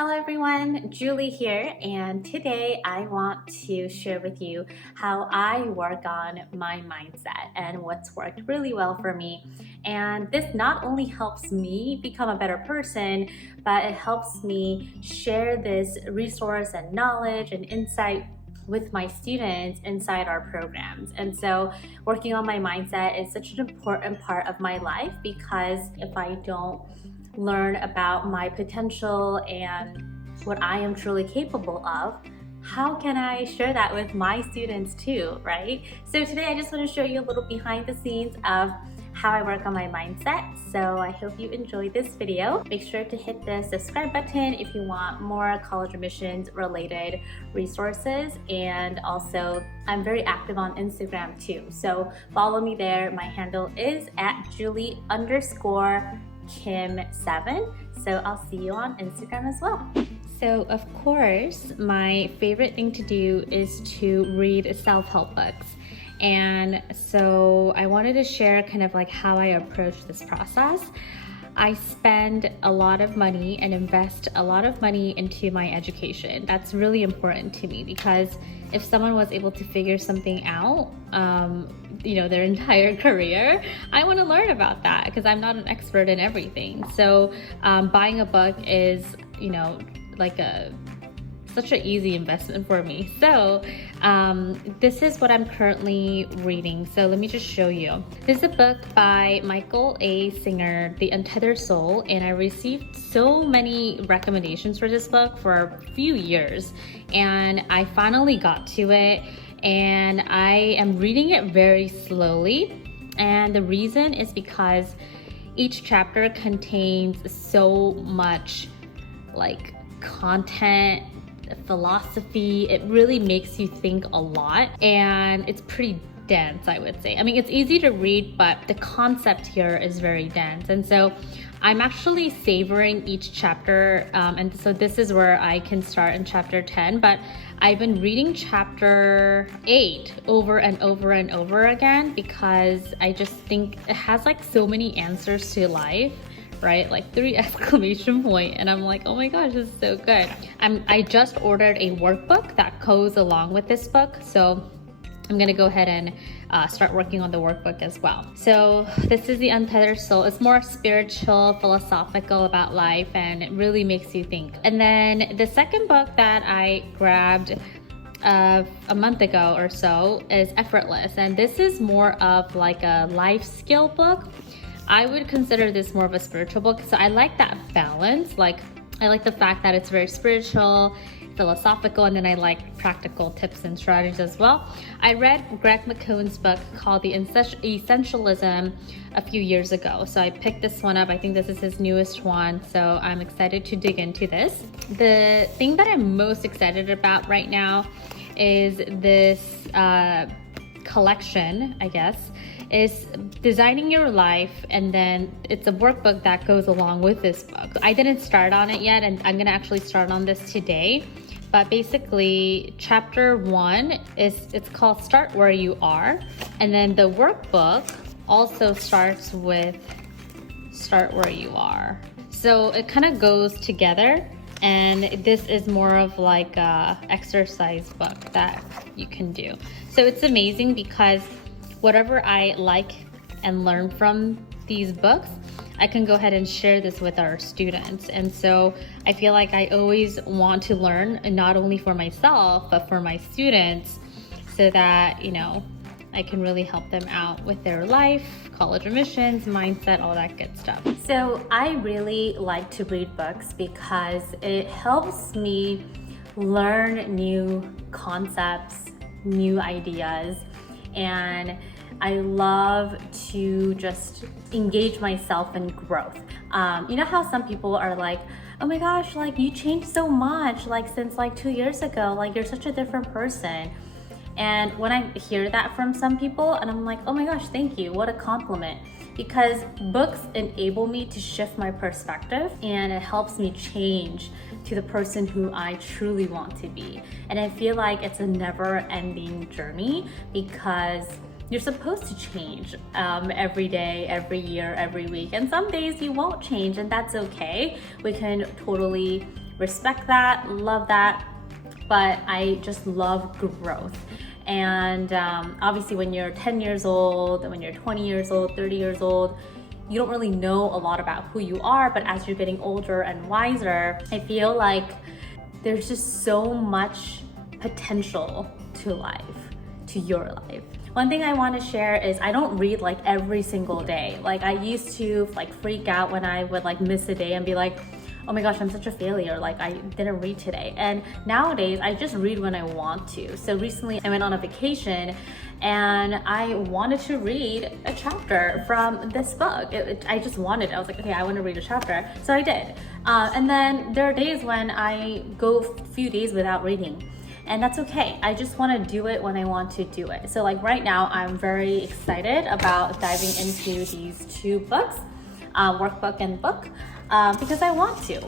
Hello everyone, Julie here, and today I want to share with you how I work on my mindset and what's worked really well for me. And this not only helps me become a better person, but it helps me share this resource and knowledge and insight with my students inside our programs. And so working on my mindset is such an important part of my life, because if I don't learn about my potential and what I am truly capable of, how can I share that with my students too, right? So today I just want to show you a little behind the scenes of how I work on my mindset. So I hope you enjoyed this video. Make sure to hit the subscribe button if you want more college admissions related resources. And also I'm very active on Instagram too. So follow me there. My handle is @Julie_Kim7. So I'll see you on Instagram as well. So of course, my favorite thing to do is to read self-help books. And so I wanted to share kind of like how I approach this process. I spend a lot of money and invest a lot of money into my education. That's really important to me, because if someone was able to figure something out, their entire career, I want to learn about that, because I'm not an expert in everything. So buying a book is, such an easy investment for me. So this is what I'm currently reading. So let me just show you. This is a book by Michael A. Singer, The Untethered Soul, and I received so many recommendations for this book for a few years, and I finally got to it, and I am reading it very slowly. And the reason is because each chapter contains so much content, philosophy. It really makes you think a lot, and it's pretty dense, I would say. I mean, it's easy to read, but the concept here is very dense. And so I'm actually savoring each chapter. And so this is where I can start in chapter 10, but I've been reading chapter 8 over and over and over again, because I just think it has so many answers to life, right? 3 exclamation point. And I'm like, oh my gosh, this is so good. I just ordered a workbook that goes along with this book. So I'm gonna go ahead and start working on the workbook as well. So this is The Untethered Soul. It's more spiritual, philosophical about life, and it really makes you think. And then the second book that I grabbed a month ago or so is Effortless. And this is more of a life skill book. I would consider this more of a spiritual book. So I like that balance. I like the fact that it's very spiritual, philosophical, and then I like practical tips and strategies as well. I read Greg McKeown's book called The Essentialism a few years ago. So I picked this one up. I think this is his newest one. So I'm excited to dig into this. The thing that I'm most excited about right now is this collection, I guess, is Designing Your Life, and then it's a workbook that goes along with this book. I didn't start on it yet, and I'm gonna actually start on this today. But basically, chapter 1 it's called Start Where You Are, and then the workbook also starts with Start Where You Are. So it kind of goes together, and this is more of a exercise book that you can do. So it's amazing, because whatever I like and learn from these books, I can go ahead and share this with our students. And so I feel like I always want to learn, not only for myself, but for my students, so that, I can really help them out with their life, college admissions, mindset, all that good stuff. So I really like to read books because it helps me learn new concepts, new ideas, and I love to just engage myself in growth. You know how some people are like, oh my gosh, you changed so much, since 2 years ago, you're such a different person. And when I hear that from some people, and I'm like, oh my gosh, thank you, what a compliment. Because books enable me to shift my perspective, and it helps me change to the person who I truly want to be. And I feel like it's a never-ending journey, because you're supposed to change every day, every year, every week. And some days you won't change, and that's okay. We can totally respect that, love that, but I just love growth. And obviously when you're 10 years old, when you're 20 years old, 30 years old, you don't really know a lot about who you are, but as you're getting older and wiser, I feel like there's just so much potential to life, to your life. One thing I want to share is I don't read like every single day. Like I used to like freak out when I would like miss a day and be like, oh my gosh, I'm such a failure, like I didn't read today. And nowadays I just read when I want to. So recently I went on a vacation and I wanted to read a chapter from this book. I just wanted it. I was like, okay, I want to read a chapter. So I did. And then there are days when I go a few days without reading. And that's okay. I just want to do it when I want to do it. So like right now, I'm very excited about diving into these two books, workbook and book, because I want to.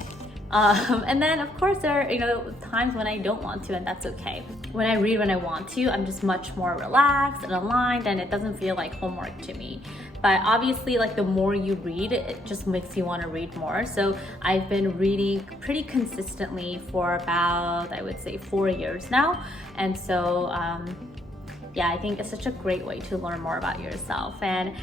And then of course there are, times when I don't want to, and that's okay. When I read when I want to, I'm just much more relaxed and aligned, and it doesn't feel like homework to me. But obviously, like the more you read, it just makes you want to read more. So I've been reading pretty consistently for about, I would say, 4 years now. And so, yeah, I think it's such a great way to learn more about yourself. And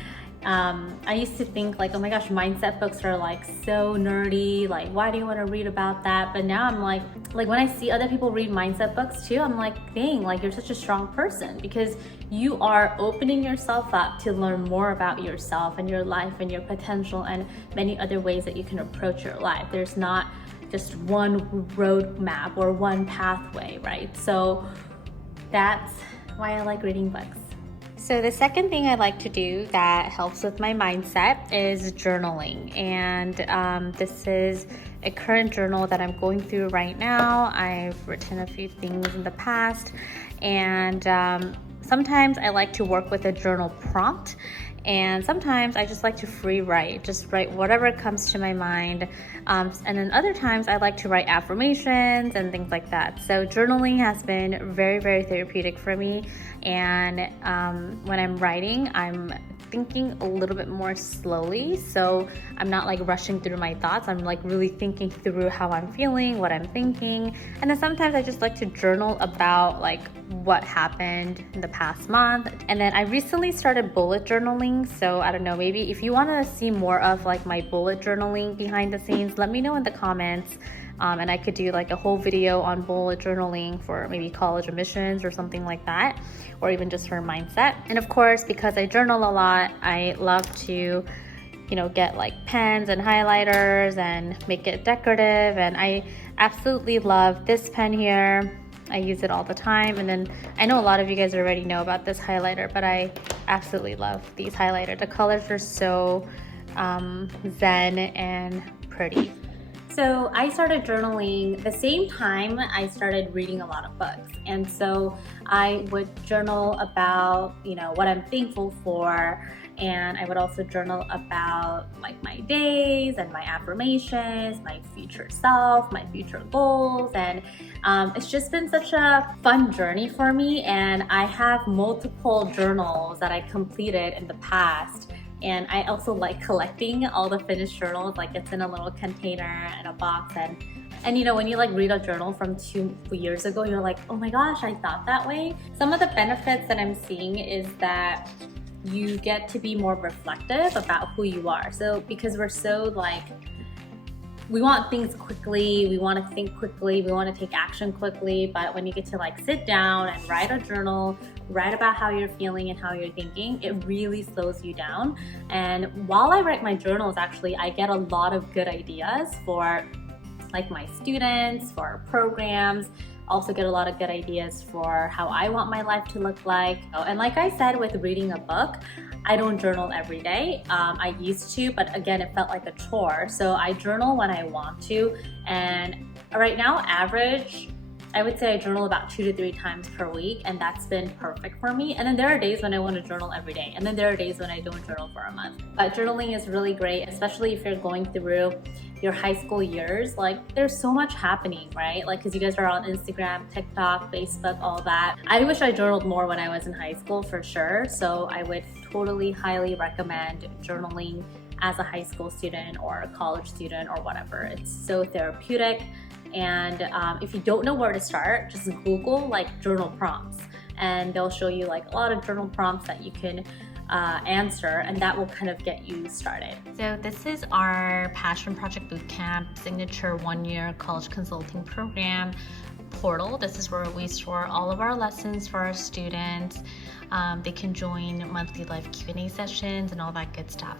I used to think like, oh my gosh, mindset books are like so nerdy, like why do you want to read about that? But now I'm like when I see other people read mindset books too, I'm like, dang, like you're such a strong person, because you are opening yourself up to learn more about yourself and your life and your potential and many other ways that you can approach your life. There's not just one roadmap or one pathway, right? So that's why I like reading books. So the second thing I like to do that helps with my mindset is journaling. And this is a current journal that I'm going through right now. I've written a few things in the past, and sometimes I like to work with a journal prompt, and sometimes I just like to free write, just write whatever comes to my mind. And then other times I like to write affirmations and things like that. So journaling has been very, very therapeutic for me. And when I'm writing, I'm thinking a little bit more slowly. So I'm not like rushing through my thoughts. I'm like really thinking through how I'm feeling, what I'm thinking. And then sometimes I just like to journal about like what happened in the past month. And then I recently started bullet journaling. So I don't know, maybe if you want to see more of like my bullet journaling behind the scenes, let me know in the comments. And I could do like a whole video on bullet journaling for maybe college admissions or something like that, or even just for mindset. And of course, because I journal a lot, I love to, get like pens and highlighters and make it decorative. And I absolutely love this pen here. I use it all the time. And then I know a lot of you guys already know about this highlighter, but I absolutely love these highlighters. The colors are so zen and pretty. So I started journaling the same time I started reading a lot of books. And so I would journal about, what I'm thankful for. And I would also journal about like my days and my affirmations, my future self, my future goals. And it's just been such a fun journey for me. And I have multiple journals that I completed in the past. And I also like collecting all the finished journals, like it's in a little container and a box. And when you like read a journal from 2 years ago, you're like, oh my gosh, I thought that way. Some of the benefits that I'm seeing is that you get to be more reflective about who you are. So because we're so like, we want things quickly, we want to think quickly, we want to take action quickly, but when you get to like sit down and write a journal, write about how you're feeling and how you're thinking, it really slows you down. And while I write my journals, actually, I get a lot of good ideas for like my students, for programs, also get a lot of good ideas for how I want my life to look like. And like I said, with reading a book, I don't journal every day. I used to, but again, it felt like a chore. So I journal when I want to. And right now, average, I would say I journal about 2 to 3 times per week, and that's been perfect for me. And then there are days when I want to journal every day, and then there are days when I don't journal for a month. But journaling is really great, especially if you're going through your high school years. Like there's so much happening, right? Like because you guys are on Instagram, TikTok, Facebook, all that. I wish I journaled more when I was in high school for sure. So I would totally highly recommend journaling as a high school student or a college student or whatever. It's so therapeutic. And if you don't know where to start, just Google like journal prompts, and they'll show you like a lot of journal prompts that you can answer, and that will kind of get you started. So this is our Passion Project Bootcamp signature 1-year college consulting program portal. This is where we store all of our lessons for our students. They can join monthly live Q&A sessions and all that good stuff.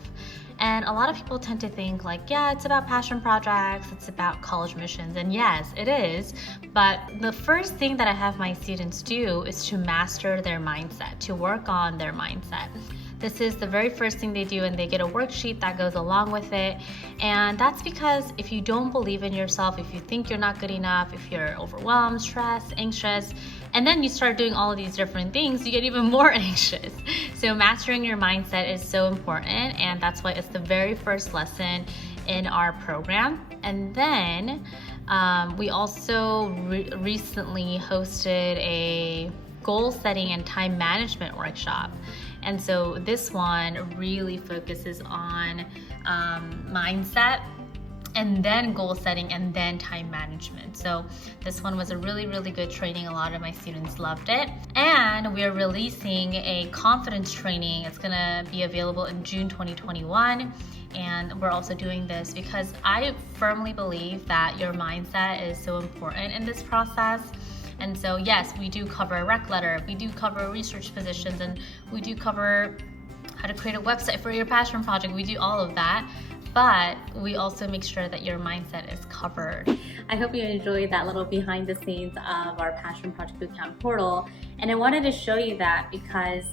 And a lot of people tend to think like, yeah, it's about passion projects, it's about college missions, and yes, it is. But the first thing that I have my students do is to master their mindset, to work on their mindset. This is the very first thing they do, and they get a worksheet that goes along with it. And that's because if you don't believe in yourself, if you think you're not good enough, if you're overwhelmed, stressed, anxious, and then you start doing all of these different things, you get even more anxious. So mastering your mindset is so important, and that's why it's the very first lesson in our program. And then we also recently hosted a goal setting and time management workshop. And so this one really focuses on mindset, and then goal setting, and then time management. So this one was a really, really good training. A lot of my students loved it. And we're releasing a confidence training. It's gonna be available in June 2021. And we're also doing this because I firmly believe that your mindset is so important in this process. And so yes, we do cover a rec letter, we do cover research positions, and we do cover how to create a website for your passion project. We do all of that, but we also make sure that your mindset is covered. I hope you enjoyed that little behind the scenes of our Passion Project Bootcamp portal. And I wanted to show you that because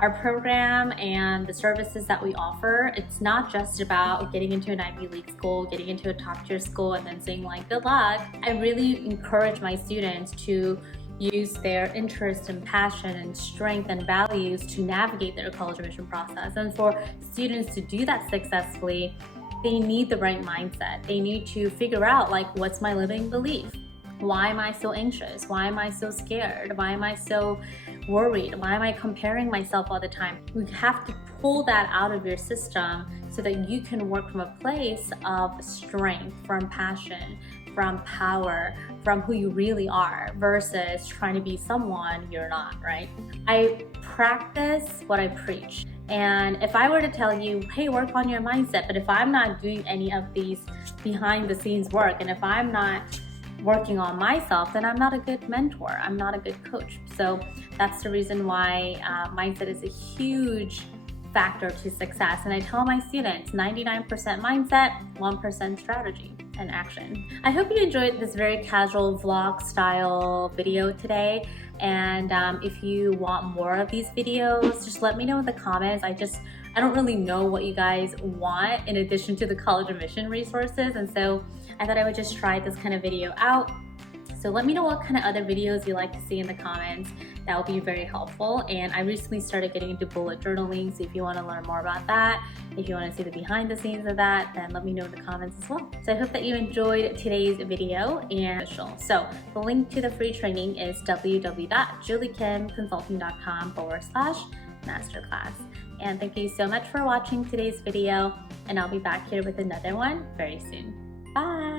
our program and the services that we offer, it's not just about getting into an Ivy League school, getting into a top tier school, and then saying like, good luck. I really encourage my students to use their interest and passion and strength and values to navigate their college admission process. And for students to do that successfully, they need the right mindset. They need to figure out like, what's my limiting belief? Why am I so anxious? Why am I so scared? Why am I so worried? Why am I comparing myself all the time? We have to pull that out of your system so that you can work from a place of strength, from passion, from power, from who you really are, versus trying to be someone you're not, right? I practice what I preach. And if I were to tell you, hey, work on your mindset, but if I'm not doing any of these behind the scenes work, and if I'm not working on myself, then I'm not a good mentor, I'm not a good coach. So that's the reason why mindset is a huge factor to success. And I tell my students, 99% mindset, 1% strategy and action. I hope you enjoyed this very casual vlog style video today. And if you want more of these videos, just let me know in the comments. I don't really know what you guys want in addition to the college admission resources. And so I thought I would just try this kind of video out. So let me know what kind of other videos you like to see in the comments. That will be very helpful. And I recently started getting into bullet journaling. So if you want to learn more about that, if you want to see the behind the scenes of that, then let me know in the comments as well. So I hope that you enjoyed today's video. And so the link to the free training is www.juliekimconsulting.com/masterclass. And thank you so much for watching today's video. And I'll be back here with another one very soon. Bye.